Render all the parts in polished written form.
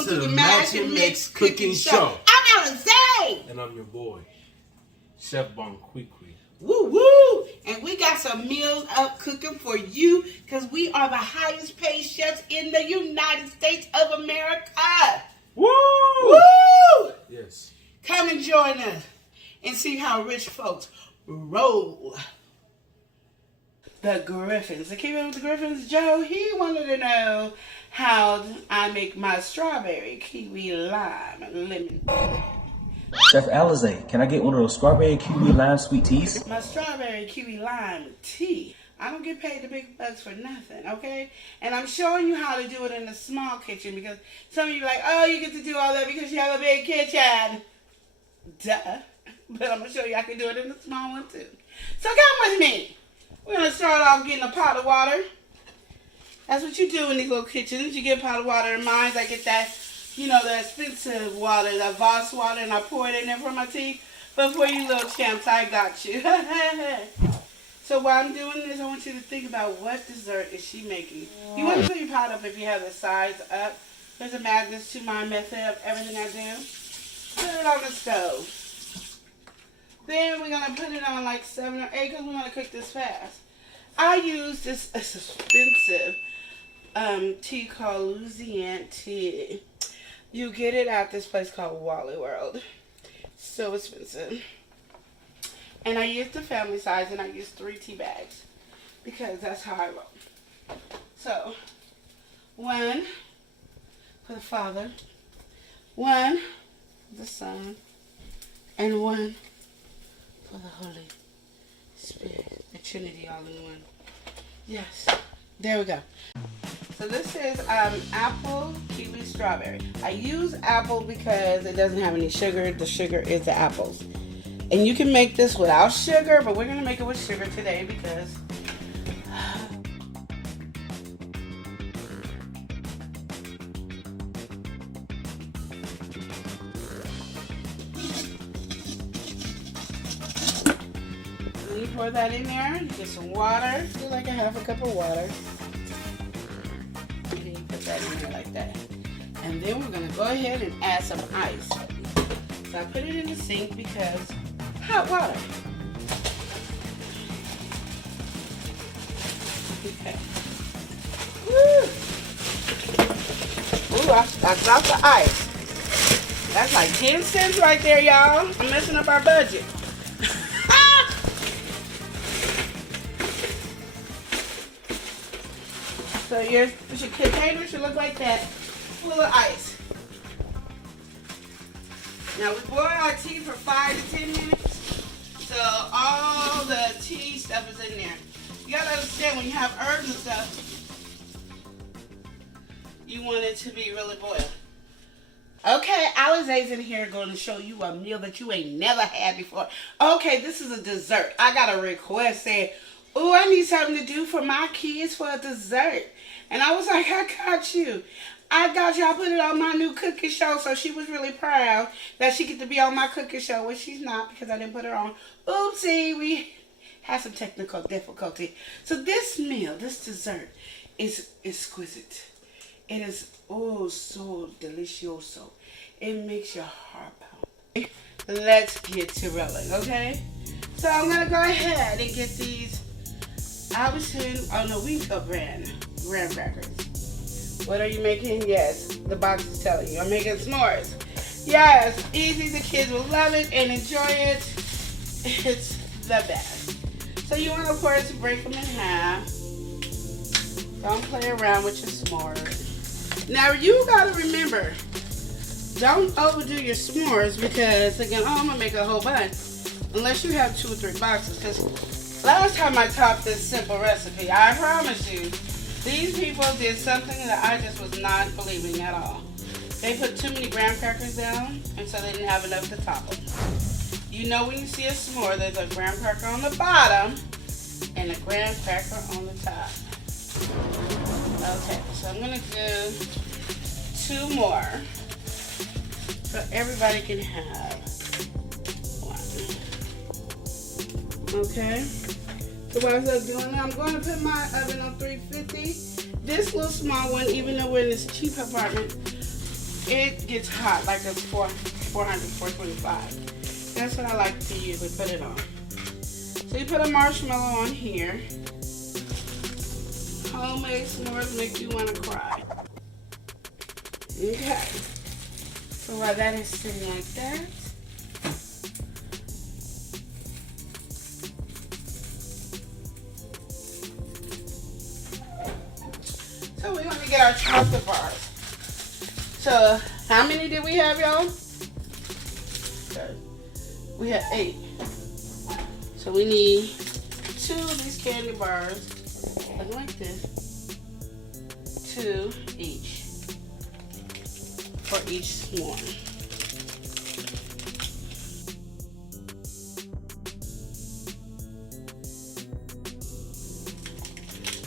welcome to the Match and Mix Cooking Show. I'm Alizé. And I'm your boy, Chef ஬ₛ👝. Woo woo! And we got some meals up cooking for you because we are the highest paid chefs in the United States of America. Woo! Woo! Yes. Come and join us and see how rich folks roll. The Griffins. The keeper with the Griffins, Joe, he wanted to know how I make my strawberry, kiwi, lime, and lemon. Chef Alizé, can I get one of those strawberry, kiwi, lime sweet teas? My strawberry, kiwi, lime tea. I don't get paid the big bucks for nothing, okay? And I'm showing you how to do it in a small kitchen because some of you are like, oh, you get to do all that because you have a big kitchen. Duh. But I'm going to show you I can do it in a small one too. So come with me. We're going to start off getting a pot of water. That's what you do in these little kitchens. You get a pot of water. In mine, I get that, you know, the expensive water, that Voss water, and I pour it in there for my tea. But for you little champs, I got you. So while I'm doing this, I want you to think about what dessert is she making. You want to put your pot up if you have the sides up. There's a madness to my method of everything I do. Put it on the stove. Then we're going to put it on like 7 or 8 because we're going to cook this fast. I use this expensive tea called louisiana. You get it at this place called Wally World. So expensive. And I use the family size and I use 3 tea bags because that's how I roll. So, 1 for the Father, 1 for the Son, and 1 for the Holy Spirit. The Trinity all in one. Yes. There we go. So this is apple, kiwi, strawberry. I use apple because it doesn't have any sugar. The sugar is the apples. And you can make this without sugar, but we're going to make it with sugar today because when you pour that in there, you get some water. Do like a half a cup of water. And then you put that in there like that. And then we're going to go ahead and add some ice. So I put it in the sink because hot water. Okay. Woo! Ooh, I dropped the ice. That's like 10 cents right there, y'all. I'm messing up our budget. So your container should look like that, full of ice. Now we boil our tea for 5 to 10 minutes, so all the tea stuff is in there. You gotta understand when you have herbs and stuff, you want it to be really boiled. Okay, Alizé's in here going to show you a meal that you ain't never had before. Okay, this is a dessert. I got a request saying, oh, I need something to do for my kids for a dessert. And I was like, I got you. I got you. I put it on my new cooking show, so she was really proud that she get to be on my cooking show, which she's not because I didn't put her on. Oopsie, we had some technical difficulty. So this meal, this dessert, is exquisite. It is oh so delicioso. It makes your heart pound. Let's get to rolling, okay? So I'm gonna go ahead and get these. I was saying, oh no, wheat graham crackers. What are you making? Yes, the box is telling you. I'm making s'mores. Yes, easy. The kids will love it and enjoy it. It's the best. So you want, of course, to break them in half. Don't play around with your s'mores. Now, you got to remember, don't overdo your s'mores because, again, oh, I'm going to make a whole bunch. Unless you have 2 or 3 boxes. Because last time I taught this simple recipe, I promise you, these people did something that I just was not believing at all. They put too many graham crackers down, and so they didn't have enough to top them. You know when you see a s'more, there's a graham cracker on the bottom and a graham cracker on the top. Okay, so I'm going to do 2 more so everybody can have 1. Okay? So while I'm doing that, I'm going to put my oven on 350. This little small one, even though we're in this cheap apartment, it gets hot, like a 425. That's what I like to usually put it on. So you put a marshmallow on here. Homemade s'mores make you want to cry. Okay. So while that is sitting like that, so we're going to get our chocolate bars. So how many did we have, y'all? Okay. We have 8. So we need 2 of these candy bars, like this, 2 each for each s'more.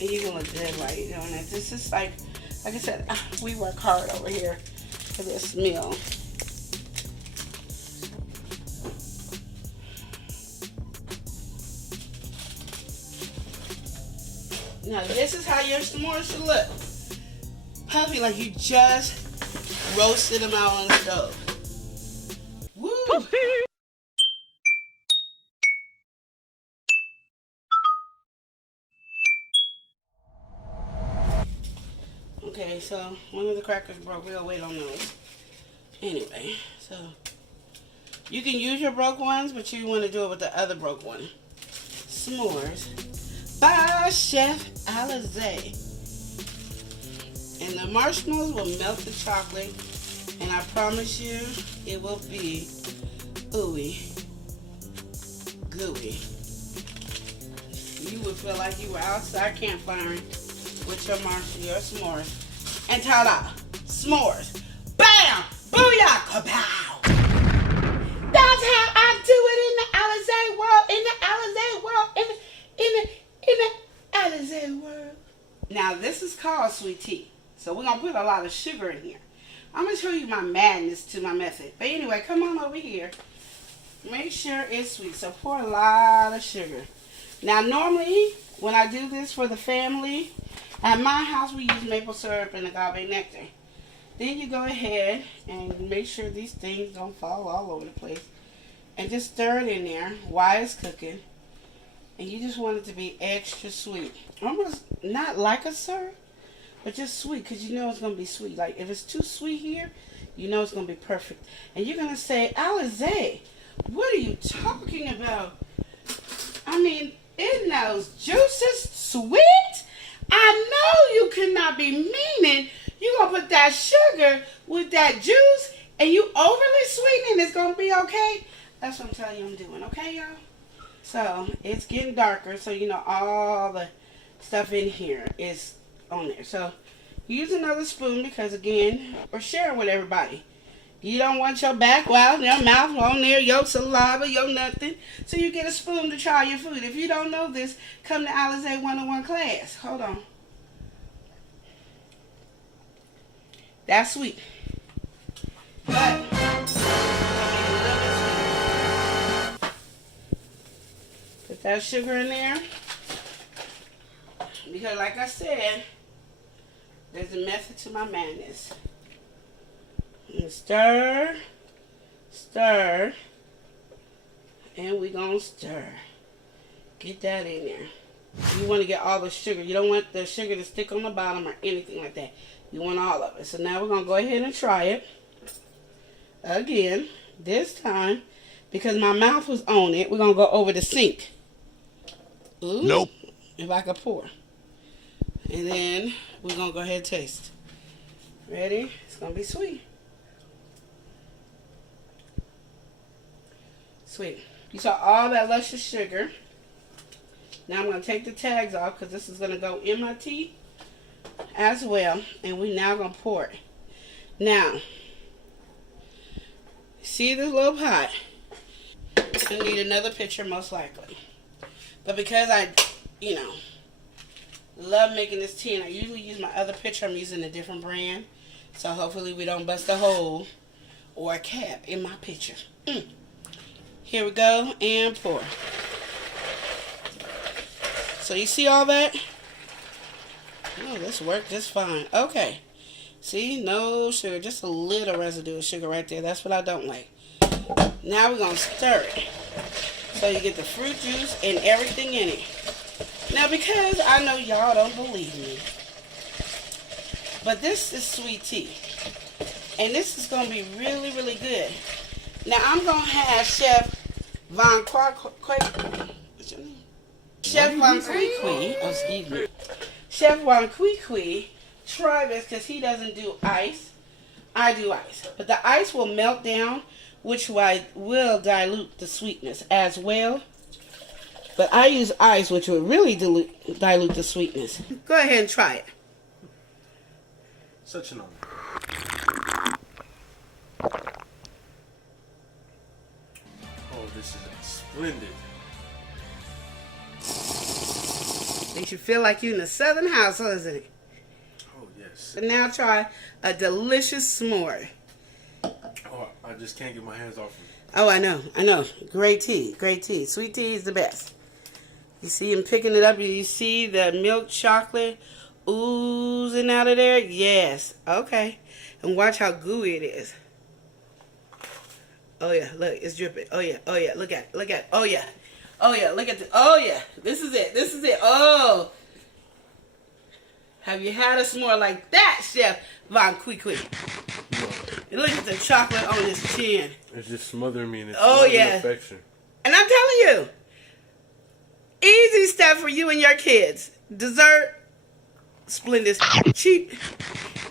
And you're gonna look good while you're doing it. This is like I said, we work hard over here for this meal. Now this is how your s'mores should look. Puffy, like you just roasted them out on the stove. Woo! Puffy. Okay, so one of the crackers broke. We'll wait on those. Anyway, so you can use your broke ones, but you want to do it with the other broke one. S'mores by Chef Alizé. And the marshmallows will melt the chocolate, and I promise you it will be ooey gooey. You would feel like you were outside campfiring with your s'mores. And ta-da! S'mores! Bam! Booyah! Kapow! That's how I do it in the Alizé world, in the Alizé world, in the Alizé world. Now this is called sweet tea. So we're going to put a lot of sugar in here. I'm going to show you my madness to my method. But anyway, come on over here. Make sure it's sweet. So pour a lot of sugar. Now normally, when I do this for the family, at my house we use maple syrup and agave nectar. Then you go ahead and make sure these things don't fall all over the place. And just stir it in there while it's cooking. And you just want it to be extra sweet. Almost not like a syrup, but just sweet, because you know it's going to be sweet. Like if it's too sweet here, you know it's going to be perfect. And you're going to say, Alizé, what are you talking about? I mean, isn't those juices sweet? I know you cannot be meaning you're going to put that sugar with that juice and you overly sweeten it's going to be okay? That's what I'm telling you I'm doing, okay, y'all? So, it's getting darker, so you know all the stuff in here is on there. So, use another spoon because, again, we're sharing with everybody. You don't want your back wild, your mouth on there, your saliva, your nothing. So you get a spoon to try your food. If you don't know this, come to Alizé 101 class. Hold on. That's sweet. But put that sugar in there. Because like I said, there's a method to my madness. And stir, stir, and we're going to stir. Get that in there. You want to get all the sugar. You don't want the sugar to stick on the bottom or anything like that. You want all of it. So now we're going to go ahead and try it. Again, this time, because my mouth was on it, we're going to go over the sink. Ooh, nope. If I could pour. And then we're going to go ahead and taste. Ready? It's going to be sweet. Sweet. You saw all that luscious sugar. Now I'm going to take the tags off because this is going to go in my tea as well. And we're now going to pour it. Now, see this little pot? I need another pitcher most likely. But because I, love making this tea and I usually use my other pitcher, I'm using a different brand. So hopefully we don't bust a hole or a cap in my pitcher. Here we go, and pour. So you see all that? Oh, this worked just fine. Okay. See, no sugar, just a little residue of sugar right there. That's what I don't like. Now we're going to stir it so you get the fruit juice and everything in it. Now, because I know y'all don't believe me, but this is sweet tea. And this is going to be really, really good. Now, I'm going to have Chef 𝒮𝑜𝒾𝒶𝓁. What's your name? Chef 𝒮𝑜𝒾𝒶𝓁. Oh, excuse me. Chef 𝒮𝒾𝒶𝓁 try this because he doesn't do ice. I do ice. But the ice will melt down, which will dilute the sweetness as well. But I use ice, which will really dilute the sweetness. Go ahead and try it. Such an honor. Oh, this is splendid. Makes you feel like you're in a southern house, doesn't it? Oh, yes. And now try a delicious s'more. Oh, I just can't get my hands off of it. Oh, I know. Great tea, great tea. Sweet tea is the best. You see him picking it up. You see the milk chocolate oozing out of there? Yes. Okay. And watch how gooey it is. Oh, yeah. Look, it's dripping. Oh, yeah. Oh, yeah. Look at it. Look at it. Oh, yeah. Oh, yeah. Look at the. Oh, yeah. This is it. This is it. Oh. Have you had a s'more like that, Chef 𝒮𝒾𝒶𝓁? And look at the chocolate on his chin. It's just smothering me in its Oh, love yeah. and affection. And I'm telling you, easy stuff for you and your kids. Dessert, splendid, cheap,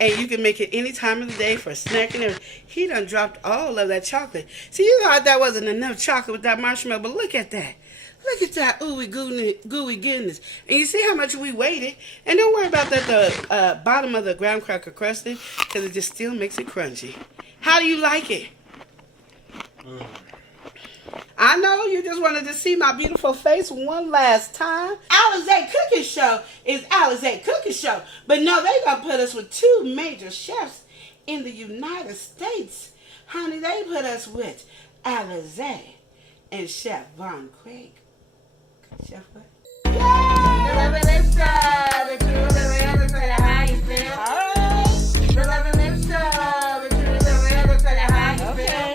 and you can make it any time of the day for snacking. He done dropped all of that chocolate. See, you thought that wasn't enough chocolate with that marshmallow, but look at that. Look at that gooey goodness. And you see how much we waited. And don't worry about that the bottom of the graham cracker crusted, because it just still makes it crunchy. How do you like it? I know you just wanted to see my beautiful face one last time. alizé Cooking Show is alizé Cooking Show. But no, they gonna put us with two major chefs in the United States. Honey, they put us with Alizé and Chef 𝒮𝒁. Chef what?